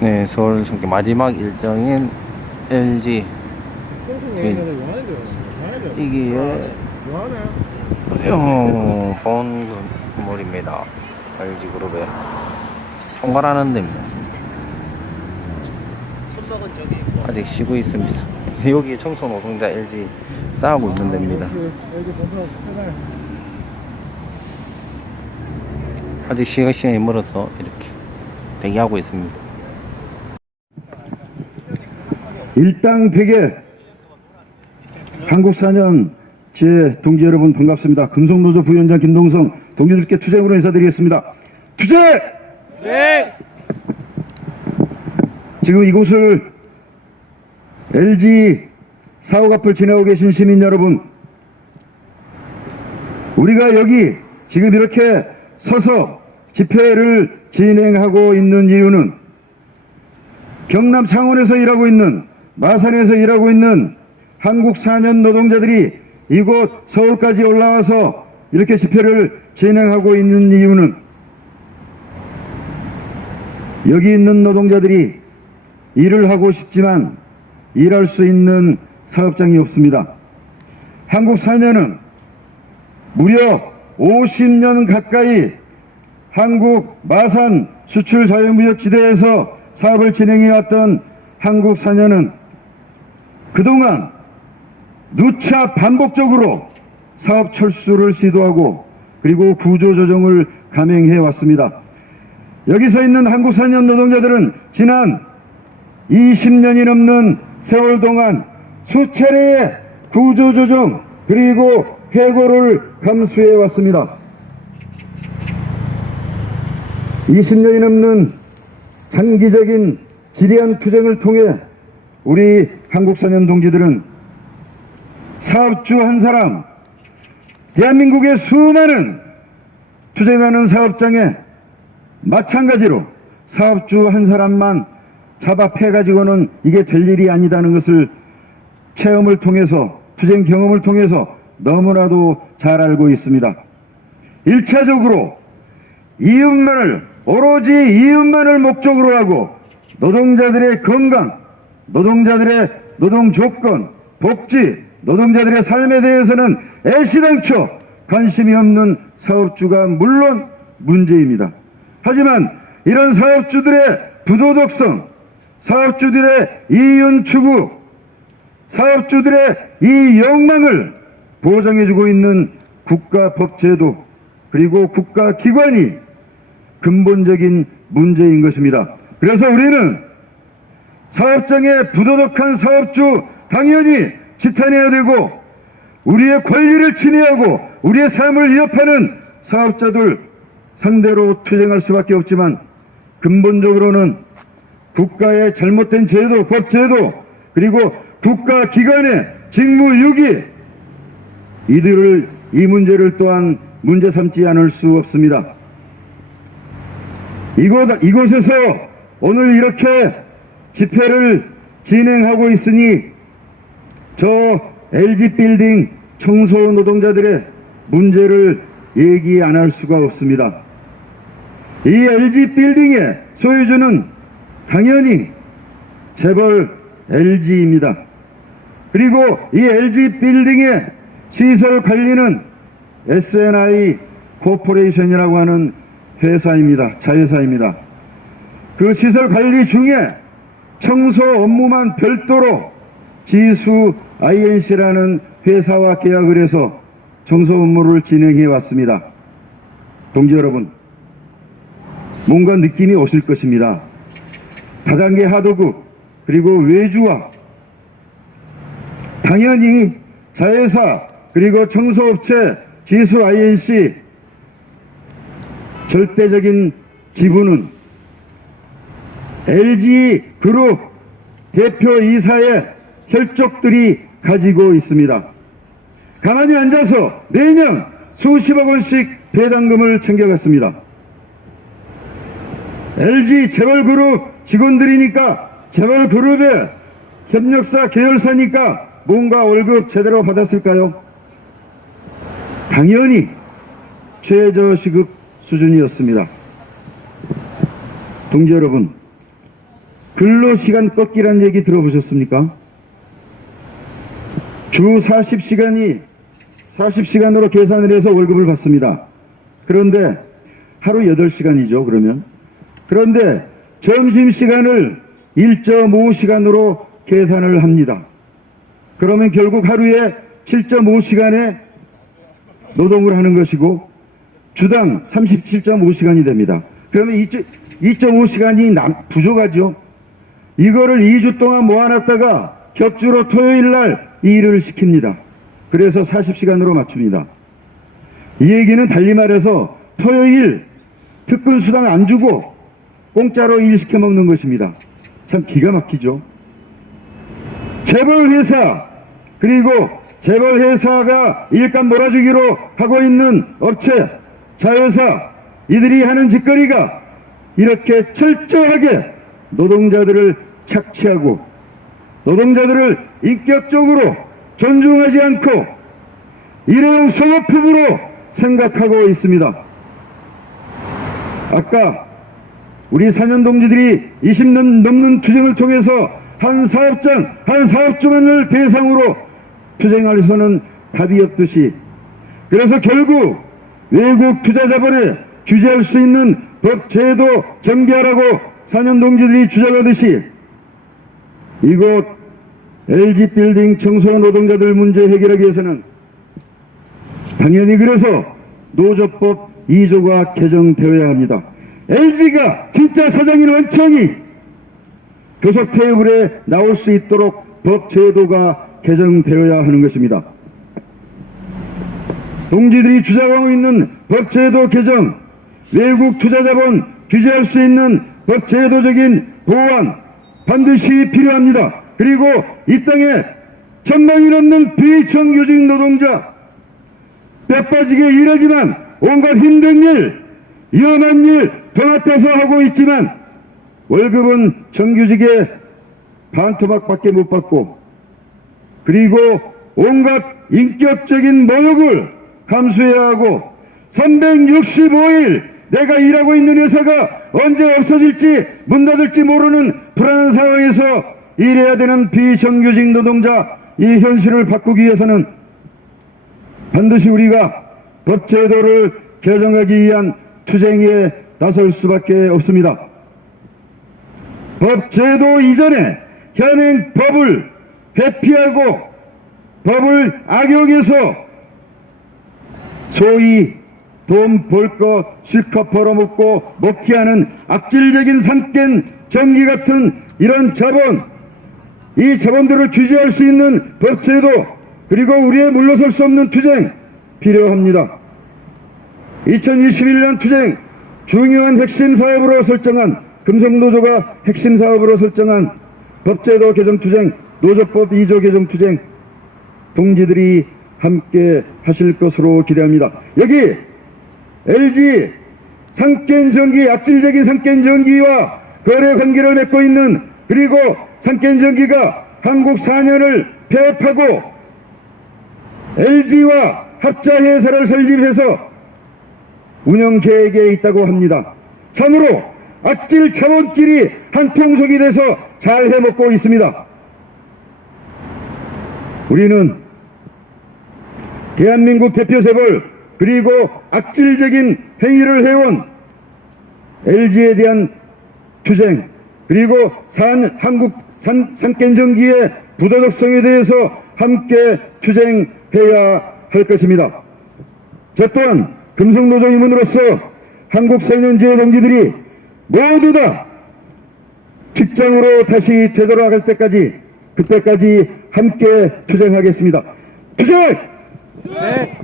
네, 서울 성격 마지막 일정인 LG 이기의 본 건물입니다. LG 그룹에 총괄하는 데입니다. 아직 쉬고 있습니다. 여기 청소 노동자 LG 싸우고 있는 데입니다. 아직 시간이 멀어서 이렇게 대기하고 있습니다. 일당 100의 한국사년 제 동지 여러분 반갑습니다. 금속노조 부위원장 김동성 동지들께 투쟁으로 인사드리겠습니다. 투쟁! 네! 지금 이곳을 LG 사옥 앞을 지나고 계신 시민 여러분, 우리가 여기 지금 이렇게 서서 집회를 진행하고 있는 이유는 경남 창원에서 일하고 있는, 마산에서 일하고 있는 한국 4년 노동자들이 이곳 서울까지 올라와서 이렇게 집회를 진행하고 있는 이유는 여기 있는 노동자들이 일을 하고 싶지만 일할 수 있는 사업장이 없습니다. 한국 4년은 무려 50년 가까이 한국 마산 수출 자유무역지대에서 사업을 진행해왔던 한국 4년은 그동안 누차 반복적으로 사업 철수를 시도하고 그리고 구조조정을 감행해 왔습니다. 여기서 있는 한국 4년 노동자들은 지난 20년이 넘는 세월 동안 수차례의 구조조정 그리고 해고를 감수해 왔습니다. 20년이 넘는 장기적인 지리한 투쟁을 통해 우리 한국 4년 동지들은 사업주 한 사람, 대한민국의 수많은 투쟁하는 사업장에 마찬가지로 사업주 한 사람만 잡아패가지고는 이게 될 일이 아니다는 것을 체험을 통해서, 투쟁 경험을 통해서 너무나도 잘 알고 있습니다. 1차적으로 이윤만을, 오로지 이윤만을 목적으로 하고 노동자들의 건강, 노동자들의 노동 조건, 복지, 노동자들의 삶에 대해서는 애시당초 관심이 없는 사업주가 물론 문제입니다. 하지만 이런 사업주들의 부도덕성, 사업주들의 이윤 추구, 사업주들의 이 욕망을 보장해주고 있는 국가 법제도 그리고 국가기관이 근본적인 문제인 것입니다. 그래서 우리는 사업장의 부도덕한 사업주 당연히 지탄해야 되고, 우리의 권리를 침해하고 우리의 삶을 위협하는 사업자들 상대로 투쟁할 수밖에 없지만, 근본적으로는 국가의 잘못된 제도, 법제도 그리고 국가기관의 직무유기, 이 문제를 또한 문제 삼지 않을 수 없습니다. 이곳에서 오늘 이렇게 집회를 진행하고 있으니 저 LG빌딩 청소 노동자들의 문제를 얘기 안 할 수가 없습니다. 이 LG빌딩의 소유주는 당연히 재벌 LG입니다. 그리고 이 LG빌딩의 시설 관리는 S&I 코퍼레이션이라고 하는 회사입니다. 자회사입니다. 그 시설 관리 중에 청소 업무만 별도로 지수 INC라는 회사와 계약을 해서 청소 업무를 진행해 왔습니다. 동지 여러분, 뭔가 느낌이 오실 것입니다. 다단계 하도급 그리고 외주화, 당연히 자회사 그리고 청소업체 지수 INC 절대적인 지분은 LG그룹 대표이사의 혈족들이 가지고 있습니다. 가만히 앉아서 매년 수십억 원씩 배당금을 챙겨갔습니다. LG 재벌그룹 직원들이니까 재벌그룹의 협력사 계열사니까 뭔가 월급 제대로 받았을까요? 당연히 최저시급 수준이었습니다. 동지 여러분, 근로시간 꺾기란 얘기 들어보셨습니까? 주 40시간으로 계산을 해서 월급을 받습니다. 그런데 하루 8시간이죠, 그러면. 그런데 점심시간을 1.5시간으로 계산을 합니다. 그러면 결국 하루에 7.5시간의 노동을 하는 것이고 주당 37.5시간이 됩니다. 그러면 2.5시간이 부족하죠. 이거를 2주 동안 모아놨다가 격주로 토요일날 일을 시킵니다. 그래서 40시간으로 맞춥니다. 이 얘기는 달리 말해서 토요일 특근수당 안 주고 공짜로 일 시켜 먹는 것입니다. 참 기가 막히죠. 재벌회사, 그리고 재벌회사가 일감 몰아주기로 하고 있는 업체, 자회사, 이들이 하는 짓거리가 이렇게 철저하게 노동자들을 착취하고 노동자들을 인격적으로 존중하지 않고 일회용 소모품으로 생각하고 있습니다. 아까 우리 사년동지들이 20년 넘는 투쟁을 통해서 한 사업주만을 대상으로 투쟁해서는 답이 없듯이, 그래서 결국 외국 투자 자본에 규제할 수 있는 법 제도 정비하라고 사년동지들이 주장하듯이 이곳 LG빌딩 청소 노동자들 문제 해결하기 위해서는 당연히 그래서 노조법 2조가 개정되어야 합니다. LG가 진짜 사장인 원청이 교섭 테이블에 나올 수 있도록 법 제도가 개정되어야 하는 것입니다. 동지들이 주장하고 있는 법 제도 개정, 외국 투자 자본 규제할 수 있는 법 제도적인 보완 반드시 필요합니다. 그리고 이 땅에 천만이 넘는 비정규직 노동자, 뼈 빠지게 일하지만 온갖 힘든 일, 위험한 일 도맡아서 하고 있지만 월급은 정규직의 반토막밖에 못 받고, 그리고 온갖 인격적인 모욕을 감수해야 하고 365일 내가 일하고 있는 회사가 언제 없어질지 문 닫을지 모르는 불안한 상황에서 일해야 되는 비정규직 노동자, 이 현실을 바꾸기 위해서는 반드시 우리가 법제도를 개정하기 위한 투쟁에 나설 수밖에 없습니다. 법제도 이전에 현행 법을 회피하고 법을 악용해서 소위 돈 벌 거 실컷 벌어먹고 먹튀하는 악질적인 삼권 정기 같은 이런 자본, 이 자본들을 규제할 수 있는 법제도, 그리고 우리의 물러설 수 없는 투쟁 필요합니다. 2021년 투쟁 중요한 핵심 사업으로 설정한, 금속노조가 핵심 사업으로 설정한 법제도 개정 투쟁, 노조법 2조 개정 투쟁, 동지들이 함께 하실 것으로 기대합니다. 여기 LG 상권전기, 악질적인 상권전기와 거래 관계를 맺고 있는, 그리고 상권전기가 한국 4년을 폐업하고 LG와 합자회사를 설립해서 운영 계획에 있다고 합니다. 참으로 악질 자본끼리 한 통속이 돼서 잘 해먹고 있습니다. 우리는 대한민국 대표 재벌, 그리고 악질적인 행위를 해온 LG에 대한 투쟁, 그리고 한국 상권전기의 부도덕성에 대해서 함께 투쟁해야 할 것입니다. 저 또한 금속노조 임원으로서 한국 사년제 동지들이 모두 다 직장으로 다시 되돌아갈 때까지, 그때까지 함께 투쟁하겠습니다. 투쟁! 네.